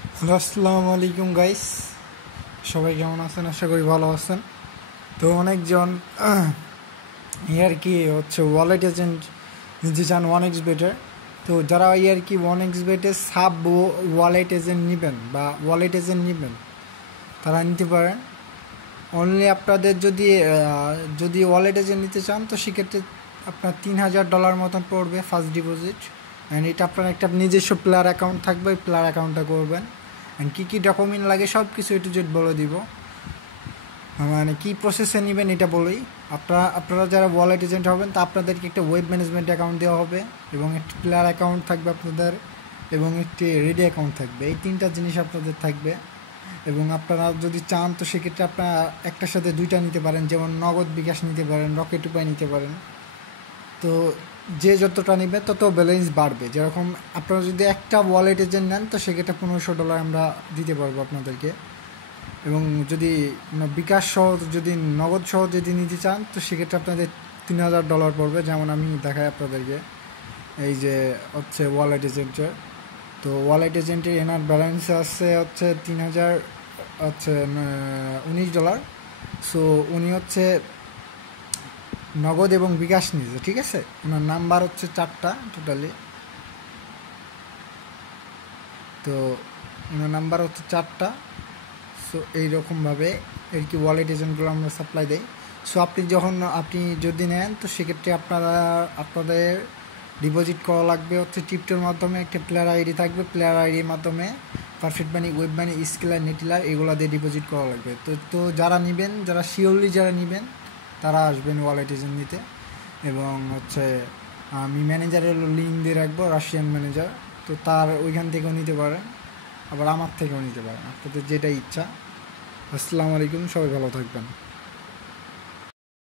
Hello, আসসালামু আলাইকুম guys. সবাই কেমন আছেন? আশা করি ভালো আছেন। তো অনেকজন আর কি হচ্ছে ওয়ালেট এজেন্ট নিতে চান ওয়ান এক্স বেটের। তো যারা আর কি ওয়ান এক্স বেটের সাব ওয়ালেট এজেন্ট নেবেন বা ওয়ালেট এজেন্ট নেবেন, তারা নিতে পারেন। অনলি আপনাদের যদি ওয়ালেট এজেন্ট নিতে চান, তো সেক্ষেত্রে আপনার $3,000 মতন পড়বে ফার্স্ট ডিপোজিট। অ্যান্ড এটা আপনার একটা নিজস্ব প্লেয়ার অ্যাকাউন্ট থাকবে, ওই প্লেয়ার অ্যাকাউন্টটা করবেন। অ্যান্ড কী কী ডকুমেন্ট লাগে সব কিছু একটু জেড বলে দিব, মানে কী প্রসেসে নেবেন এটা বলেই। আপনারা যারা ওয়ালেট এজেন্ট হবেন, তা আপনাদেরকে একটা ওয়েব ম্যানেজমেন্ট অ্যাকাউন্ট দেওয়া হবে, এবং একটি প্লেয়ার অ্যাকাউন্ট থাকবে আপনাদের, এবং একটি রেডি অ্যাকাউন্ট থাকবে। এই তিনটা জিনিস আপনাদের থাকবে। এবং আপনারা যদি চান, তো সেক্ষেত্রে আপনারা একটার সাথে দুইটা নিতে পারেন, যেমন নগদ বিকাশ নিতে পারেন, রকেট উপায় নিতে পারেন। তো যে যতটা নেবে তত ব্যালেন্স বাড়বে। যেরকম আপনারা যদি একটা ওয়ালেট এজেন্ট নেন, তো সেক্ষেত্রে $1,500 আমরা দিতে পারবো আপনাদেরকে। এবং যদি বিকাশ সহ, যদি নগদ সহ যদি নিতে চান, তো সেক্ষেত্রে আপনাদের $3,000 পড়বে। যেমন আমি দেখাই আপনাদেরকে, এই যে হচ্ছে ওয়ালেট এজেন্টের। তো ওয়ালেট এজেন্টের এনার ব্যালেন্স আছে হচ্ছে 3,000 হচ্ছে $19। সো উনি হচ্ছে নগদ এবং বিকাশ নিয়েছে, ঠিক আছে। ওনার নাম্বার হচ্ছে 4টা টোটালি। তো ওনার নাম্বার হচ্ছে 4টা। সো এইরকমভাবে আর কি ওয়ালেট এজেন্টগুলো আমরা সাপ্লাই দেই। সো আপনি যদি নেন, তো সেক্ষেত্রে আপনাদের ডিপোজিট করা লাগবে হচ্ছে টিপটোর মাধ্যমে। একটা প্লেয়ার আইডি থাকবে, প্লেয়ার আইডির মাধ্যমে পারফেক্ট মানি, ওয়েব মানি, স্কিলার, নেটিলার এগুলো দিয়ে ডিপোজিট করা লাগবে। তো যারা নেবেন, যারা শিওরলি যারা নেবেন, তারা আসবেন ওয়ালেট এজেন্ট নিতে। এবং হচ্ছে আমি ম্যানেজারের লিঙ্ক দিয়ে রাখবো, রাশিয়ান ম্যানেজার। তো তার ওইখান থেকেও নিতে পারেন, আবার আমার থেকেও নিতে পারেন, আপনাদের যেটা ইচ্ছা। আসসালামু আলাইকুম, সবাই ভালো থাকবেন।